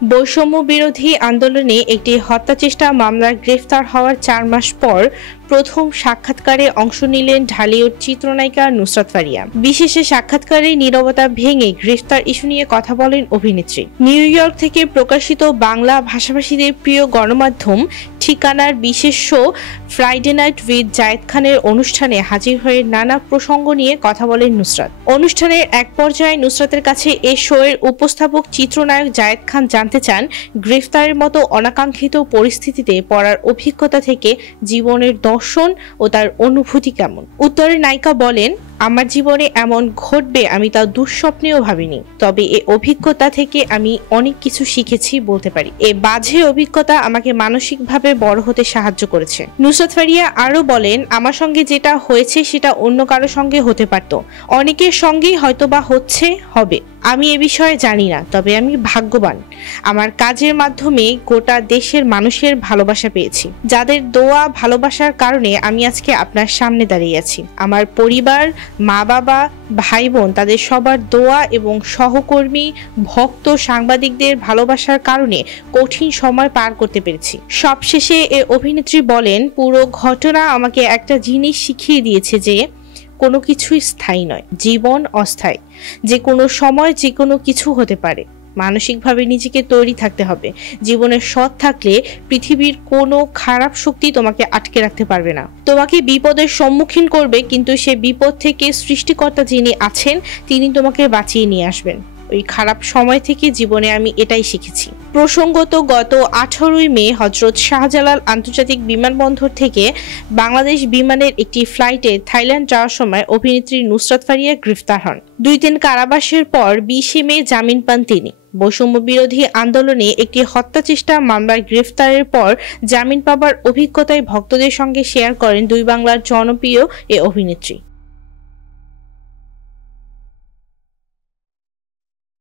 বৈষম্য বিরোধী আন্দোলনে একটি হত্যাচেষ্টা মামলার গ্রেফতার হওয়ার ৪ মাস পর প্রথম সাক্ষাৎকারে অংশ নিলেন ঢালিউড চিত্রনায়িকা নুসরাত ফারিয়া। বিশেষ সাক্ষাৎকারে নীরবতা ভেঙে গ্রেফতার ইস্যু নিয়ে কথা বলেন অভিনেত্রী। নিউ ইয়র্ক থেকে প্রকাশিত বাংলা ভাষাভাষীদের প্রিয় গণমাধ্যম ঠিকানার বিশেষ শো ফ্রাইডে নাইট উইথ জায়েদ খানের অনুষ্ঠানে হাজির হয়ে নানা প্রসঙ্গ নিয়ে কথা বলেন নুসরাত। অনুষ্ঠানের এক পর্যায়ে নুসরাতের কাছে এই শোয়ের উপস্থাপক চিত্রনায়ক জায়েদ খান জানতে চান, গ্রেফতারের মতো অনাকাঙ্ক্ষিত পরিস্থিতিতে পড়ার অভিজ্ঞতা থেকে জীবনের দর্শন ও তার অনুভূতি কেমন। উত্তরে নায়িকা বলেন, আমার জীবনে এমন ঘটবে আমি তা দুঃস্বপ্নেও ভাবিনি, তবে এই অভিজ্ঞতা থেকে আমি অনেক কিছু শিখেছি বলতে পারি। এই বাজে অভিজ্ঞতা আমাকে মানসিকভাবে বড় হতে সাহায্য করেছে। নুসরাত ফারিয়া আরো বলেন, আমার সঙ্গে যেটা হয়েছে সেটা অন্য কারো সঙ্গে হতে পারত, অনেকের সঙ্গেই হয়তোবা হচ্ছে, হবে। আমি এ বিষয়ে জানি না, তবে আমি ভাগ্যবান। আমার কাজের মাধ্যমে গোটা দেশের মানুষের ভালোবাসা পেয়েছি, যাদের দোয়া ভালোবাসার কারণে আমি আজকে আপনার সামনে দাঁড়িয়ে আছি। আমার পরিবার, মা বাবা, ভাই বোন, তাদের সবার দোয়া এবং সহকর্মী, ভক্ত, সাংবাদিকদের ভালোবাসার কারণে কঠিন সময় পার করতে পেরেছি। সবশেষে এ অভিনেত্রী বলেন, পুরো ঘটনা আমাকে একটা জিনিস শিখিয়ে দিয়েছে যে কোনো কিছুই স্থায়ী নয়, জীবন অস্থায়ী। যে কোনো সময় যে কোনো কিছু হতে পারে। মানসিকভাবে নিজেকে তৈরি থাকতে হবে। জীবনে সৎ থাকলে পৃথিবীর কোনো খারাপ শক্তি তোমাকে আটকে রাখতে পারবে না। তোমাকে বিপদের সম্মুখীন করবে, কিন্তু সে বিপদ থেকে সৃষ্টিকর্তা যিনি আছেন তিনি তোমাকে বাঁচিয়ে নিয়ে আসবেন। ওই খারাপ সময় থেকে জীবনে আমি এটাই শিখেছি। প্রসঙ্গত, গত 18ই মে হযরত শাহজালাল আন্তর্জাতিক বিমানবন্দর থেকে বাংলাদেশ বিমানের একটি ফ্লাইটে থাইল্যান্ড যাওয়ার সময় অভিনেত্রী নুসরাত ফারিয়া গ্রেফতার হন। 2 দিন কারাবাসের পর 20 মে জামিন পান তিনি। বৈষম্য বিরোধী আন্দোলনে একটি হত্যাচেষ্টা মামলার গ্রেফতারের পর জামিন পাবার অভিজ্ঞতায় ভক্তদের সঙ্গে শেয়ার করেন দুই বাংলার জনপ্রিয় এ অভিনেত্রী।